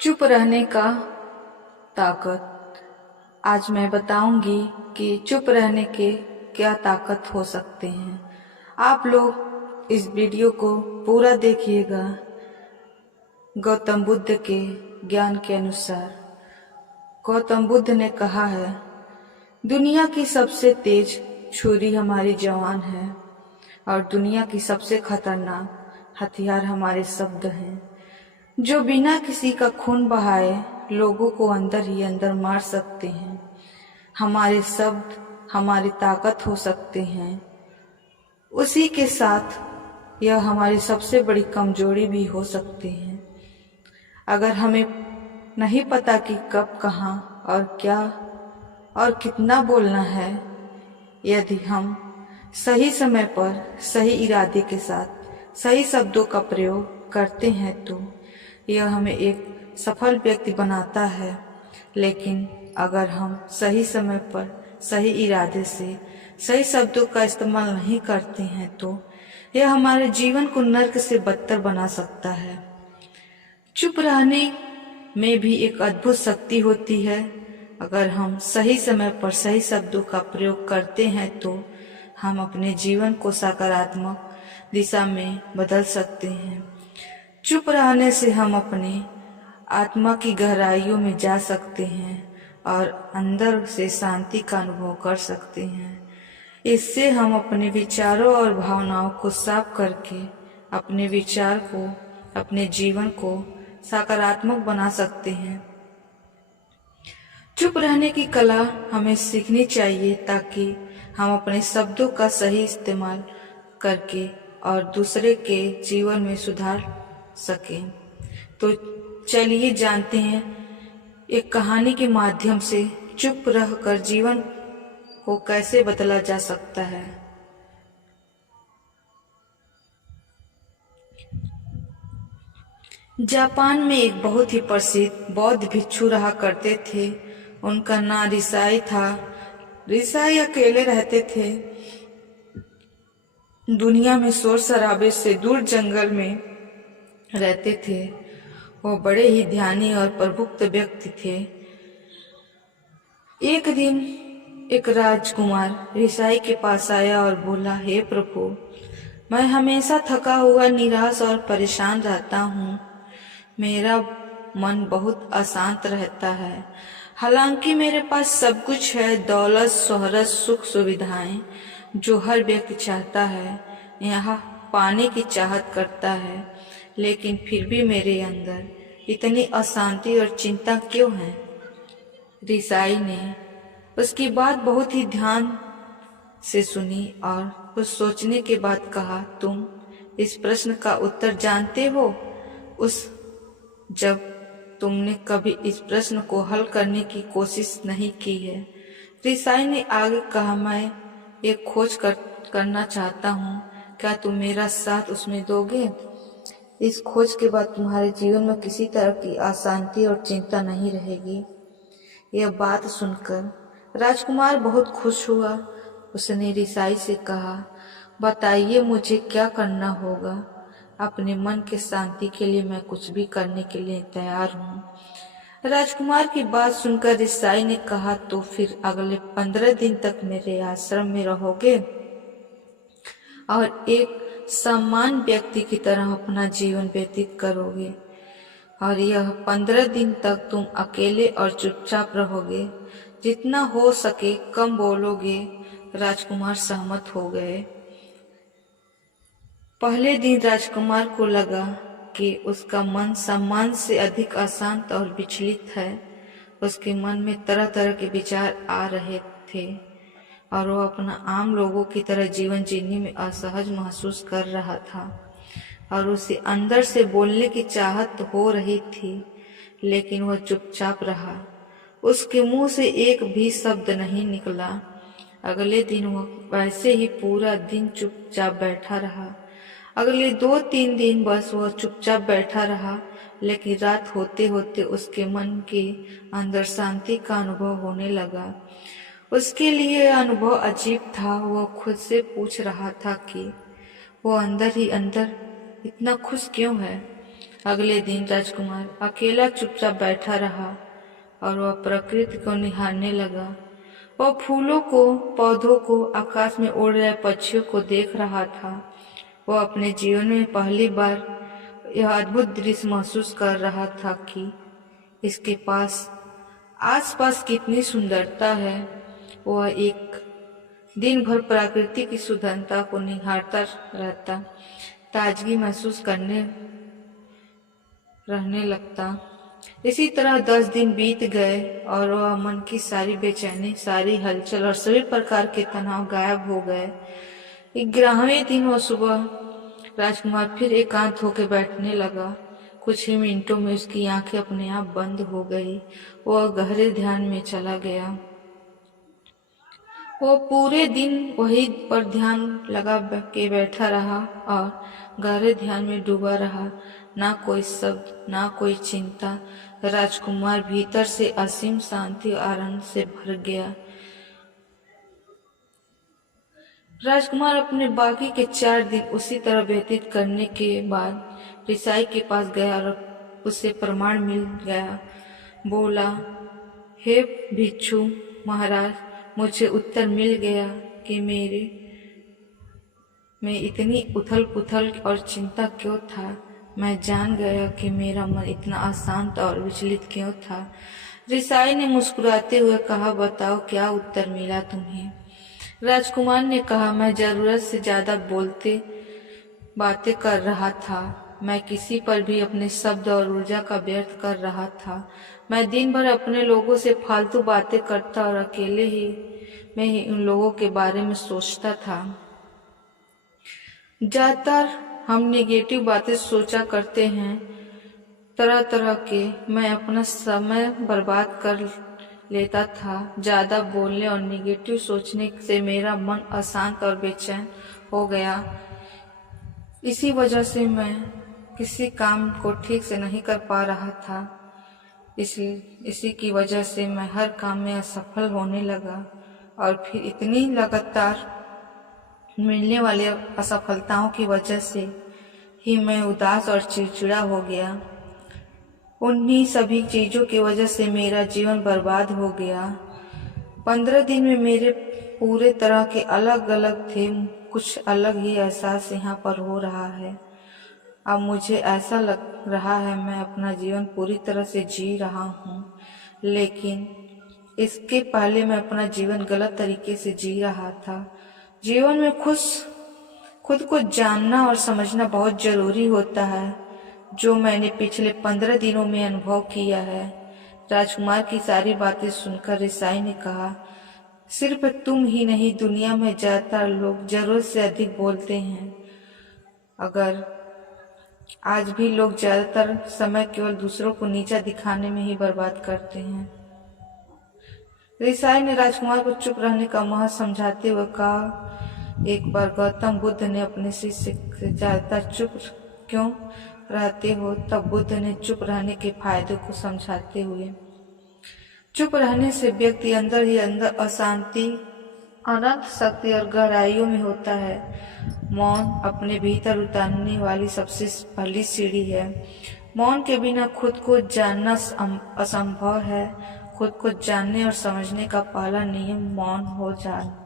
चुप रहने का ताकत। आज मैं बताऊंगी कि चुप रहने के क्या ताकत हो सकते हैं। आप लोग इस वीडियो को पूरा देखिएगा। गौतम बुद्ध के ज्ञान के अनुसार गौतम बुद्ध ने कहा है, दुनिया की सबसे तेज छुरी हमारी जवान है और दुनिया की सबसे खतरनाक हथियार हमारे शब्द हैं, जो बिना किसी का खून बहाए लोगों को अंदर ही अंदर मार सकते हैं। हमारे शब्द हमारी ताकत हो सकते हैं, उसी के साथ यह हमारी सबसे बड़ी कमजोरी भी हो सकते हैं। अगर हमें नहीं पता कि कब, कहाँ और क्या और कितना बोलना है, यदि हम सही समय पर सही इरादे के साथ सही शब्दों का प्रयोग करते हैं तो यह हमें एक सफल व्यक्ति बनाता है। लेकिन अगर हम सही समय पर सही इरादे से सही शब्दों का इस्तेमाल नहीं करते हैं तो यह हमारे जीवन को नर्क से बदतर बना सकता है। चुप रहने में भी एक अद्भुत शक्ति होती है। अगर हम सही समय पर सही शब्दों का प्रयोग करते हैं तो हम अपने जीवन को सकारात्मक दिशा में बदल सकते हैं। चुप रहने से हम अपने आत्मा की गहराइयों में जा सकते हैं और अंदर से शांति का अनुभव कर सकते हैं। इससे हम अपने विचारों और भावनाओं को साफ करके अपने विचार को, अपने जीवन को सकारात्मक बना सकते हैं। चुप रहने की कला हमें सीखनी चाहिए ताकि हम अपने शब्दों का सही इस्तेमाल करके और दूसरे के जीवन में सुधार सकें। तो चलिए जानते हैं एक कहानी के माध्यम से चुप रहकर जीवन को कैसे बदला जा सकता है। जापान में एक बहुत ही प्रसिद्ध बौद्ध भिक्षु रहा करते थे। उनका नाम रिसाई था। रिसाई अकेले रहते थे। दुनिया में शोर शराबे से दूर जंगल में रहते थे। वो बड़े ही ध्यानी और प्रबुद्ध व्यक्ति थे। एक दिन एक राजकुमार रिसाई के पास आया और बोला, हे प्रभु, मैं हमेशा थका हुआ, निराश और परेशान रहता हूँ। मेरा मन बहुत अशांत रहता है। हालांकि मेरे पास सब कुछ है, दौलत, शोहरत, सुख, सुविधाएं, जो हर व्यक्ति चाहता है, यहाँ पाने की चाहत करता है, लेकिन फिर भी मेरे अंदर इतनी अशांति और चिंता क्यों है? रिसाई ने उसकी बात बहुत ही ध्यान से सुनी और कुछ सोचने के बाद कहा, तुम इस प्रश्न का उत्तर जानते हो? जब तुमने कभी इस प्रश्न को हल करने की कोशिश नहीं की है। रिसाई ने आगे कहा, मैं एक खोज करना चाहता हूँ। क्या तुम मेरा साथ उसमें दोगे? इस खोज के बाद तुम्हारे जीवन में किसी तरह की अशांति और चिंता नहीं रहेगी। यह बात सुनकर राजकुमार बहुत खुश हुआ। उसने रिसाई से कहा, बताइए मुझे क्या करना होगा? अपने मन के शांति के लिए मैं कुछ भी करने के लिए तैयार हूँ। राजकुमार की बात सुनकर रिसाई ने कहा, तो फिर अगले 15 दिन तक मेरे आश्रम में रहोगे और एक सामान्य व्यक्ति की तरह अपना जीवन व्यतीत करोगे और यह 15 दिन तक तुम अकेले और चुपचाप रहोगे। जितना हो सके कम बोलोगे। राजकुमार सहमत हो गए। पहले दिन राजकुमार को लगा कि उसका मन सामान्य से अधिक अशांत और विचलित है। उसके मन में तरह तरह के विचार आ रहे थे और वो अपना आम लोगों की तरह जीवन जीने में असहज महसूस कर रहा था और उसे अंदर से बोलने की चाहत हो रही थी, लेकिन वह चुपचाप रहा। उसके मुंह से एक भी शब्द नहीं निकला। अगले दिन वह वैसे ही पूरा दिन चुपचाप बैठा रहा। अगले 2-3 दिन बस वह चुपचाप बैठा रहा, लेकिन रात होते होते उसके मन के अंदर शांति का अनुभव होने लगा। उसके लिए अनुभव अजीब था। वह खुद से पूछ रहा था कि वो अंदर ही अंदर इतना खुश क्यों है। अगले दिन राजकुमार अकेला चुपचाप बैठा रहा और वह प्रकृति को निहारने लगा। वह फूलों को, पौधों को, आकाश में उड़ रहे पक्षियों को देख रहा था। वह अपने जीवन में पहली बार यह अद्भुत दृश्य महसूस कर रहा था कि इसके पास आसपास कितनी सुंदरता है। वह एक दिन भर प्रकृति की सुंदरता को निहारता रहता, ताजगी महसूस रहने लगता। इसी तरह 10 दिन बीत गए और वह मन की सारी बेचैनी, सारी हलचल और सभी प्रकार के तनाव गायब हो गए। 11वें दिन वह सुबह राजकुमार फिर एकांत होकर बैठने लगा। कुछ ही मिनटों में उसकी आंखें अपने आप बंद हो गई। वह गहरे ध्यान में चला गया। वो पूरे दिन वही पर ध्यान लगा के बैठा रहा और गहरे ध्यान में डूबा रहा। ना कोई शब्द, ना कोई चिंता। राजकुमार भीतर से असीम शांति और आनंद से भर गया। राजकुमार अपने बाकी के 4 दिन उसी तरह व्यतीत करने के बाद ऋषि के पास गया और उसे प्रमाण मिल गया। बोला, हे भिक्षु महाराज, मुझे उत्तर मिल गया कि मैं इतनी उथल पुथल और चिंता क्यों था। मैं जान गया कि मेरा मन इतना अशांत और विचलित क्यों था। ऋषि ने मुस्कुराते हुए कहा, बताओ क्या उत्तर मिला तुम्हें। राजकुमार ने कहा, मैं जरूरत से ज्यादा बातें कर रहा था। मैं किसी पर भी अपने शब्द और ऊर्जा का व्यर्थ कर रहा था। मैं दिन भर अपने लोगों से फालतू बातें करता और अकेले मैं ही उन लोगों के बारे में सोचता था। ज्यादातर हम नेगेटिव बातें सोचा करते हैं, तरह तरह के। मैं अपना समय बर्बाद कर लेता था। ज्यादा बोलने और नेगेटिव सोचने से मेरा मन अशांत और बेचैन हो गया। इसी वजह से मैं किसी काम को ठीक से नहीं कर पा रहा था। इसी की वजह से मैं हर काम में असफल होने लगा और फिर इतनी लगातार मिलने वाली असफलताओं की वजह से ही मैं उदास और चिड़चिड़ा हो गया। उन्हीं सभी चीजों की वजह से मेरा जीवन बर्बाद हो गया। 15 दिन में मेरे पूरे तरह के अलग अलग थे। कुछ अलग ही एहसास यहाँ पर हो रहा है। अब मुझे ऐसा लग रहा है मैं अपना जीवन पूरी तरह से जी रहा हूँ, लेकिन इसके पहले मैं अपना जीवन गलत तरीके से जी रहा था। जीवन में खुद को जानना और समझना बहुत जरूरी होता है, जो मैंने पिछले 15 दिनों में अनुभव किया है। राजकुमार की सारी बातें सुनकर ऋषि ने कहा, सिर्फ तुम ही नहीं, दुनिया में ज्यादातर लोग जरूरत से अधिक बोलते हैं। अगर आज भी लोग ज्यादातर समय केवल दूसरों को नीचा दिखाने में ही बर्बाद करते हैं। ऋषि ने राजकुमार को चुप रहने का महत्व समझाते हुए कहा, एक बार गौतम बुद्ध ने अपने शिष्य से ज्यादातर चुप क्यों रहते हो, तब बुद्ध ने चुप रहने के फायदे को समझाते हुए, चुप रहने से व्यक्ति अंदर ही अंदर अशांति, अनंत शक्ति और गहराइयों में होता है। मौन अपने भीतर उतारने वाली सबसे पहली सीढ़ी है। मौन के बिना खुद को जानना असंभव है। खुद को जानने और समझने का पहला नियम मौन हो जाना।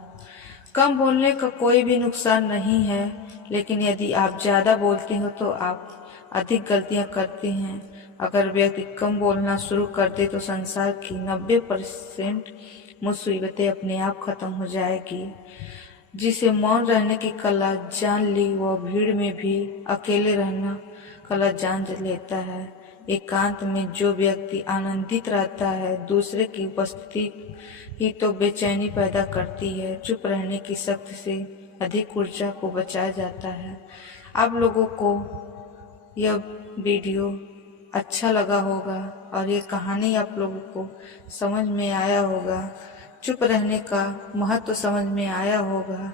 कम बोलने का कोई भी नुकसान नहीं है, लेकिन यदि आप ज्यादा बोलते हो तो आप अधिक गलतियां करते हैं। अगर व्यक्ति कम बोलना शुरू कर दे तो संसार की 90% मुसीबतें अपने आप खत्म हो जाएगी। जिसे मौन रहने की कला जान ली, वह भीड़ में भी अकेले रहना कला जान लेता है। एकांत में जो व्यक्ति आनंदित रहता है, दूसरे की उपस्थिति ही तो बेचैनी पैदा करती है। चुप रहने की शक्ति से अधिक ऊर्जा को बचाया जाता है। आप लोगों को यह वीडियो अच्छा लगा होगा और ये कहानी आप लोगों को समझ में आया होगा। चुप रहने का महत्व समझ में आया होगा।